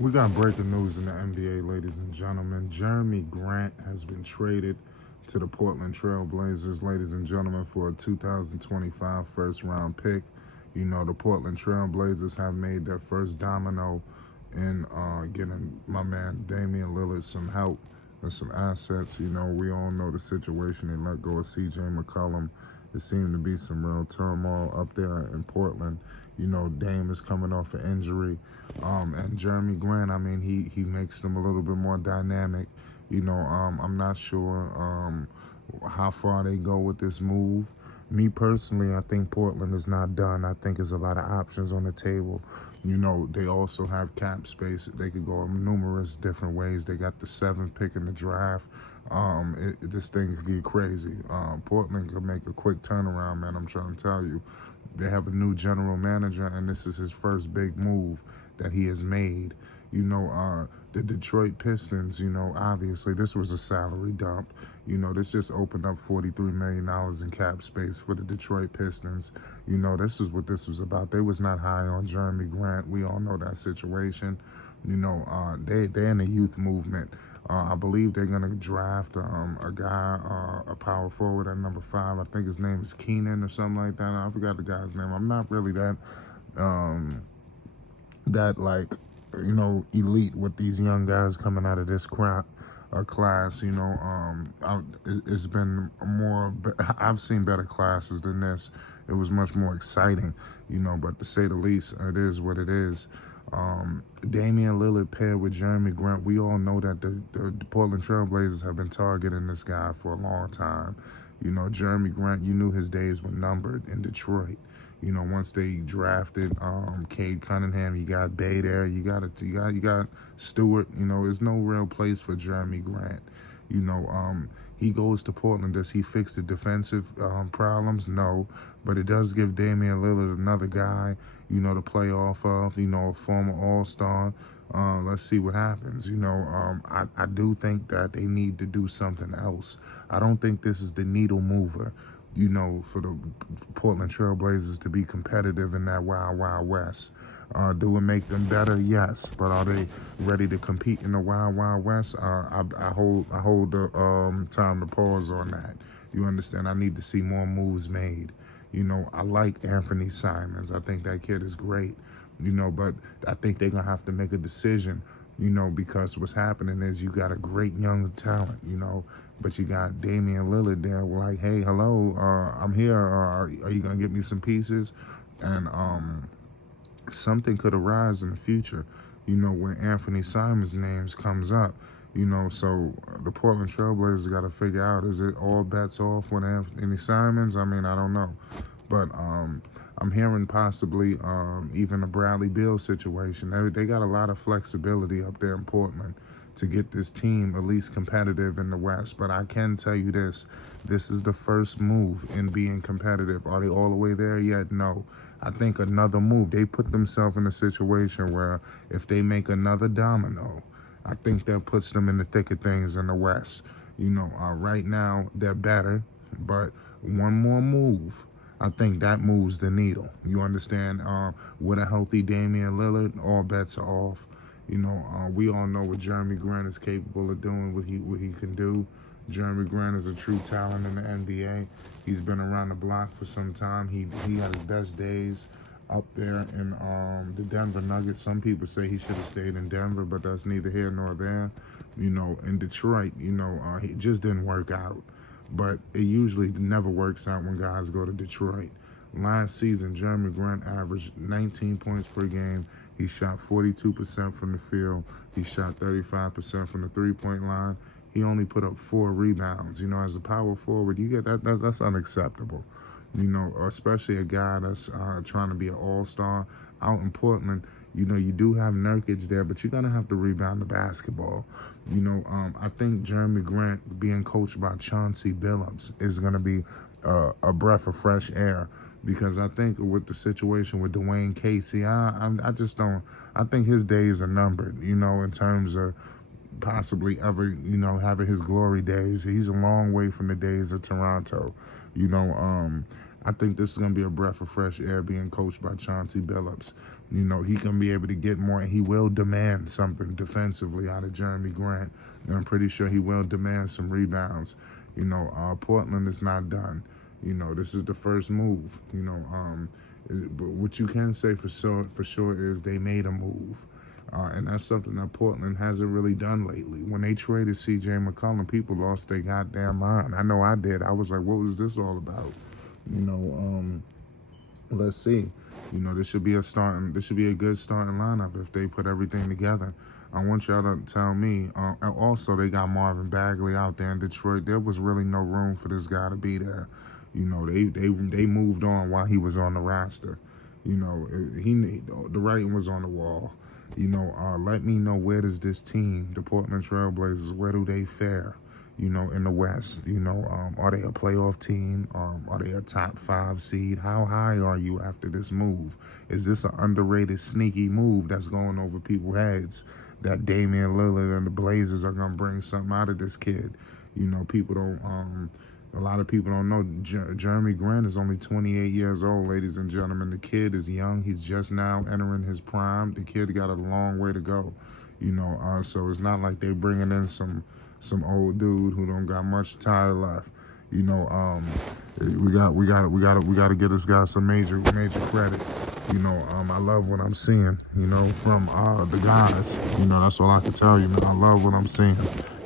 We got breaking news in the NBA, ladies and gentlemen. Jerami Grant has been traded to the Portland Trailblazers, ladies and gentlemen, for a 2025 first round pick. You know, the Portland Trailblazers have made their first domino in getting my man Damian Lillard some help and some assets. You know, we all know the situation. They let go of CJ McCollum. There seemed to be some real turmoil up there in Portland. You know, Dame is coming off an injury. And Jerami Grant, I mean, he makes them a little bit more dynamic. You know, I'm not sure how far they go with this move. Me personally, I think Portland is not done. I think there's a lot of options on the table. You know, they also have cap space. They could go in numerous different ways. They got the 7th pick in the draft. This thing could get crazy. Portland could make a quick turnaround, man. I'm trying to tell you. They have a new general manager, and this is his first big move that he has made. You know, the Detroit Pistons, you know, obviously this was a salary dump. You know, this just opened up $43 million in cap space for the Detroit Pistons. You know, this is what this was about. They was not high on Jerami Grant. We all know that situation. You know, they're in the youth movement. I believe they're going to draft a guy, a power forward at number 5. I think his name is Keenan or something like that. I forgot the guy's name. I'm not really that like, you know, elite with these young guys coming out of this class. You know, it's been more, I've seen better classes than this. It was much more exciting, you know, but to say the least, it is what it is. Damian Lillard paired with Jerami Grant. We all know that the Portland Trailblazers have been targeting this guy for a long time. You know, Jerami Grant, you knew his days were numbered in Detroit. You know, once they drafted Cade Cunningham, you got Bay there, you got Stewart. You know, there's no real place for Jerami Grant. You know, he goes to Portland. Does he fix the defensive problems? No, but it does give Damian Lillard another guy, you know, to play off of. You know, a former All-Star. Let's see what happens. You know, I do think that they need to do something else. I don't think this is the needle mover, you know, for the Portland Trailblazers to be competitive in that Wild Wild West. Do it make them better? Yes, but are they ready to compete in the Wild Wild West? I hold the time to pause on that. You understand? I need to see more moves made. You know, I like Anthony Simons. I think that kid is great. You know, but I think they're gonna have to make a decision. You know, because what's happening is you got a great young talent. You know, but you got Damian Lillard there. Like, hey, hello, I'm here. Are you gonna get me some pieces? And something could arise in the future, you know, when Anthony Simons' names comes up, you know, so the Portland Trailblazers got to figure out, is it all bets off with Anthony Simons? I mean, I don't know, but I'm hearing possibly even a Bradley Beal situation. They got a lot of flexibility up there in Portland to get this team at least competitive in the West. But I can tell you this is the first move in being competitive. Are they all the way there yet? No. I think another move, they put themselves in a situation where if they make another domino, I think that puts them in the thick of things in the West. You know, right now they're better, but one more move, I think that moves the needle. You understand? With a healthy Damian Lillard, all bets are off. You know, we all know what Jerami Grant is capable of doing, what he can do. Jerami Grant is a true talent in the NBA. He's been around the block for some time. He had his best days up there in the Denver Nuggets. Some people say he should have stayed in Denver, but that's neither here nor there. You know, in Detroit, you know, he just didn't work out. But it usually never works out when guys go to Detroit. Last season, Jerami Grant averaged 19 points per game. He shot 42% from the field. He shot 35% from the three-point line. He only put up 4 rebounds. You know, as a power forward, you get that's unacceptable. You know, especially a guy that's trying to be an all-star out in Portland. You know, you do have Nurkic there, but you're going to have to rebound the basketball. You know, I think Jerami Grant being coached by Chauncey Billups is going to be a breath of fresh air, because I think with the situation with Dwayne Casey, I just don't, I think his days are numbered, you know, in terms of possibly ever, you know, having his glory days. He's a long way from the days of Toronto. You know, I think this is going to be a breath of fresh air being coached by Chauncey Billups. You know, he can be able to get more, and he will demand something defensively out of Jerami Grant. And I'm pretty sure he will demand some rebounds. You know, Portland is not done. You know, this is the first move. You know, but what you can say for sure is they made a move. And that's something that Portland hasn't really done lately. When they traded C.J. McCollum, people lost their goddamn mind. I know I did. I was like, what was this all about? You know, let's see. You know, this should be a good starting lineup if they put everything together. I want y'all to tell me. Also, they got Marvin Bagley out there in Detroit. There was really no room for this guy to be there. You know, they moved on while he was on the roster. You know, the writing was on the wall. You know, let me know, where does this team, the Portland Trailblazers, where do they fare? You know, in the West, you know, are they a playoff team? Are they a top 5 seed? How high are you after this move? Is this an underrated, sneaky move that's going over people's heads, that Damian Lillard and the Blazers are going to bring something out of this kid? You know, a lot of people don't know Jerami Grant is only 28 years old, ladies and gentlemen. The kid is young. He's just now entering his prime. The kid got a long way to go, you know, so it's not like they're bringing in some old dude who don't got much tire left. You know, we got to give this guy some major credit. You know, I love what I'm seeing, you know, from the guys. You know, that's all I can tell you, man. I love what I'm seeing,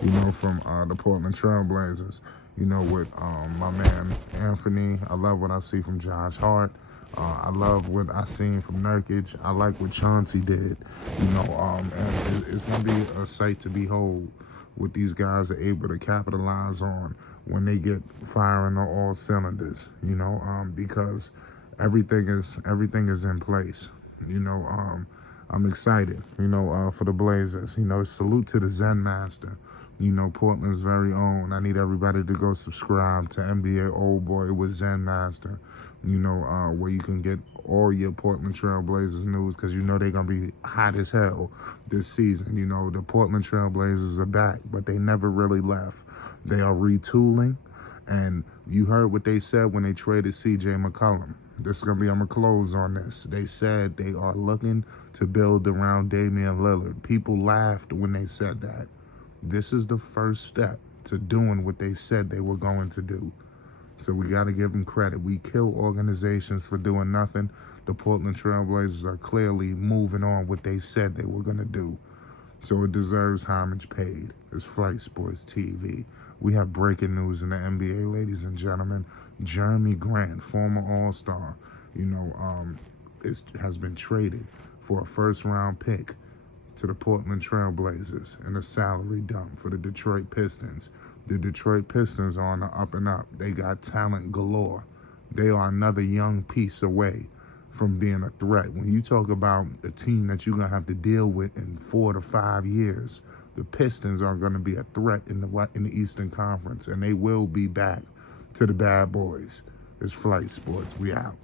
you know, from the Portland Trailblazers. You know, with my man Anthony. I love what I see from Josh Hart. I love what I seen from Nurkic. I like what Chauncey did. You know, and it's gonna be a sight to behold what these guys are able to capitalize on when they get firing on all cylinders. You know, because everything is in place. You know, I'm excited. You know, for the Blazers. You know, salute to the Zen Master. You know, Portland's very own. I need everybody to go subscribe to NBA Old Boy with Zen Master. You know, where you can get all your Portland Trailblazers news, because you know they're going to be hot as hell this season. You know, the Portland Trailblazers are back, but they never really left. They are retooling, and you heard what they said when they traded C.J. McCollum. I'm going to close on this. They said they are looking to build around Damian Lillard. People laughed when they said that. This is the first step to doing what they said they were going to do. So we got to give them credit. We kill organizations for doing nothing. The Portland Trailblazers are clearly moving on what they said they were going to do. So it deserves homage paid. It's Flight Sports TV. We have breaking news in the NBA, ladies and gentlemen. Jerami Grant, former All-Star, you know, has been traded for a first-round pick to the Portland Trailblazers and a salary dump for the Detroit Pistons. The Detroit Pistons are on the up and up. They got talent galore. They are another young piece away from being a threat. When you talk about a team that you're going to have to deal with in 4 to 5 years, the Pistons are going to be a threat in the Eastern Conference, and they will be back to the bad boys. It's Flight Sports. We out.